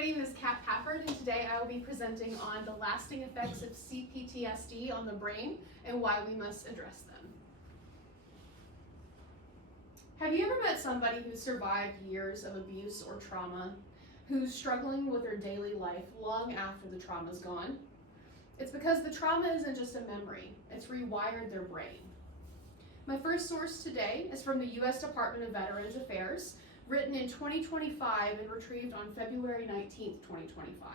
My name is Kat Pafford, and today I will be presenting on the lasting effects of C-PTSD on the brain and why we must address them. Have you ever met somebody who survived years of abuse or trauma, who's struggling with their daily life long after the trauma's gone? It's because the trauma isn't just a memory, it's rewired their brain. My first source today is from the U.S. Department of Veterans Affairs, written in 2025 and retrieved on February 19, 2025.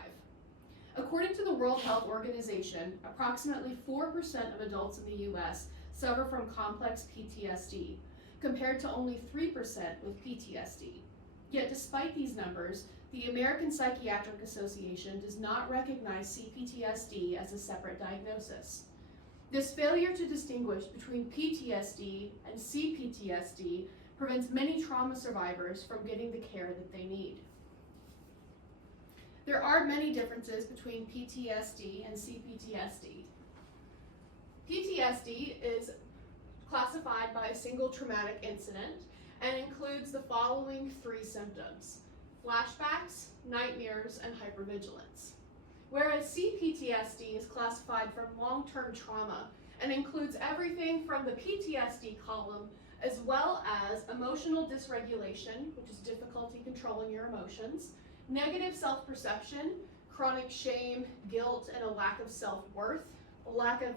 According to the World Health Organization, approximately 4% of adults in the U.S. suffer from complex PTSD, compared to only 3% with PTSD. Yet despite these numbers, the American Psychiatric Association does not recognize C-PTSD as a separate diagnosis. This failure to distinguish between PTSD and C-PTSD prevents many trauma survivors from getting the care that they need. There are many differences between PTSD and C-PTSD. PTSD is classified by a single traumatic incident and includes the following three symptoms: flashbacks, nightmares, and hypervigilance. Whereas C-PTSD is classified from long-term trauma and includes everything from the PTSD column as well as emotional dysregulation, which is difficulty controlling your emotions, negative self-perception, chronic shame, guilt, and a lack of self-worth. A lack of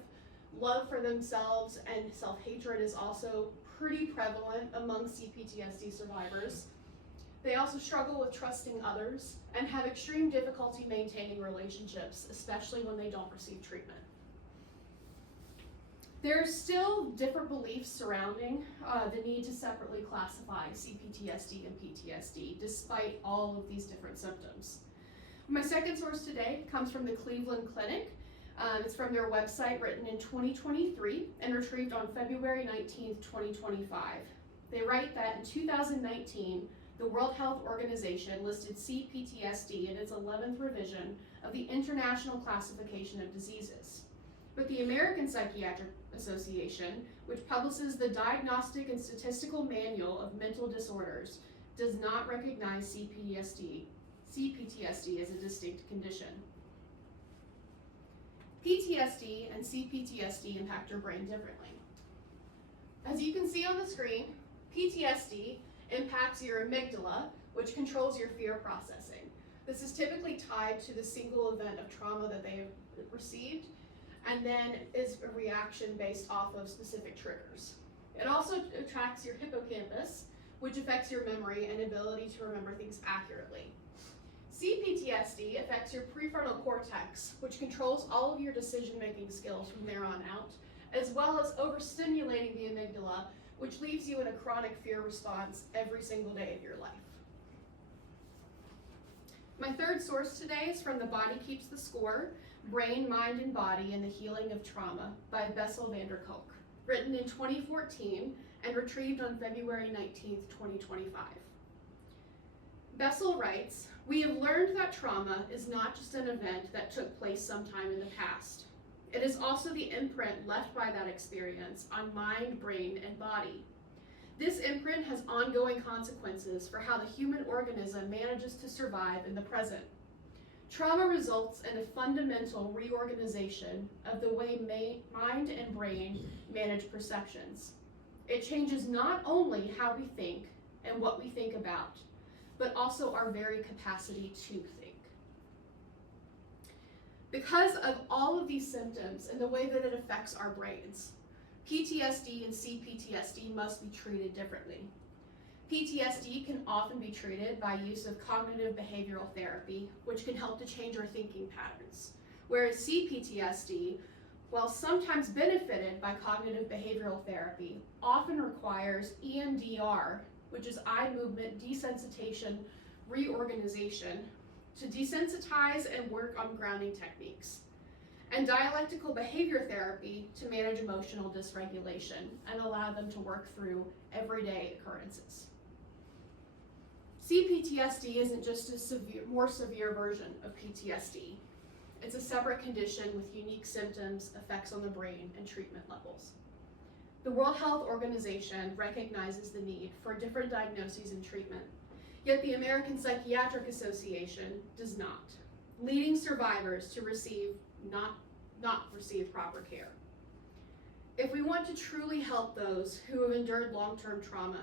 love for themselves and self-hatred is also pretty prevalent among C-PTSD survivors. They also struggle with trusting others and have extreme difficulty maintaining relationships, especially when they don't receive treatment. There are still different beliefs surrounding the need to separately classify C-PTSD and PTSD, despite all of these different symptoms. My second source today comes from the Cleveland Clinic. It's from their website, written in 2023 and retrieved on February 19, 2025. They write that in 2019, the World Health Organization listed C-PTSD in its 11th revision of the International Classification of Diseases. But the American Psychiatric Association, which publishes the Diagnostic and Statistical Manual of Mental Disorders, does not recognize C-PTSD as a distinct condition. PTSD and C-PTSD impact your brain differently. As you can see on the screen, PTSD impacts your amygdala, which controls your fear processing. This is typically tied to the single event of trauma that they have received, and then is a reaction based off of specific triggers. It also attracts your hippocampus, which affects your memory and ability to remember things accurately. C-PTSD affects your prefrontal cortex, which controls all of your decision-making skills from there on out, as well as overstimulating the amygdala, which leaves you in a chronic fear response every single day of your life. My third source today is from The Body Keeps the Score, Brain, Mind, and Body in the Healing of Trauma by Bessel van der Kolk, written in 2014 and retrieved on February 19, 2025. Bessel writes, "We have learned that trauma is not just an event that took place sometime in the past. It is also the imprint left by that experience on mind, brain, and body. This imprint has ongoing consequences for how the human organism manages to survive in the present. Trauma results in a fundamental reorganization of the way mind and brain manage perceptions. It changes not only how we think and what we think about, but also our very capacity to think." Because of all of these symptoms and the way that it affects our brains, PTSD and C-PTSD must be treated differently. PTSD can often be treated by use of cognitive behavioral therapy, which can help to change our thinking patterns. Whereas C-PTSD, while sometimes benefited by cognitive behavioral therapy, often requires EMDR, which is eye movement desensitization reorganization, to desensitize and work on grounding techniques, and dialectical behavior therapy to manage emotional dysregulation and allow them to work through everyday occurrences. C-PTSD isn't just a more severe version of PTSD. It's a separate condition with unique symptoms, effects on the brain, and treatment levels. The World Health Organization recognizes the need for different diagnoses and treatment, Yet the American Psychiatric Association does not, leading survivors to not receive proper care. If we want to truly help those who have endured long-term trauma,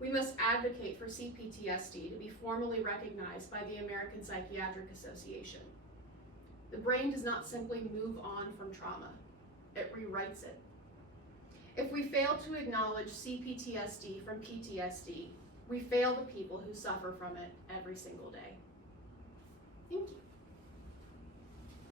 we must advocate for C-PTSD to be formally recognized by the American Psychiatric Association. The brain does not simply move on from trauma, it rewrites it. If we fail to acknowledge C-PTSD from PTSD, we fail the people who suffer from it every single day. Thank you.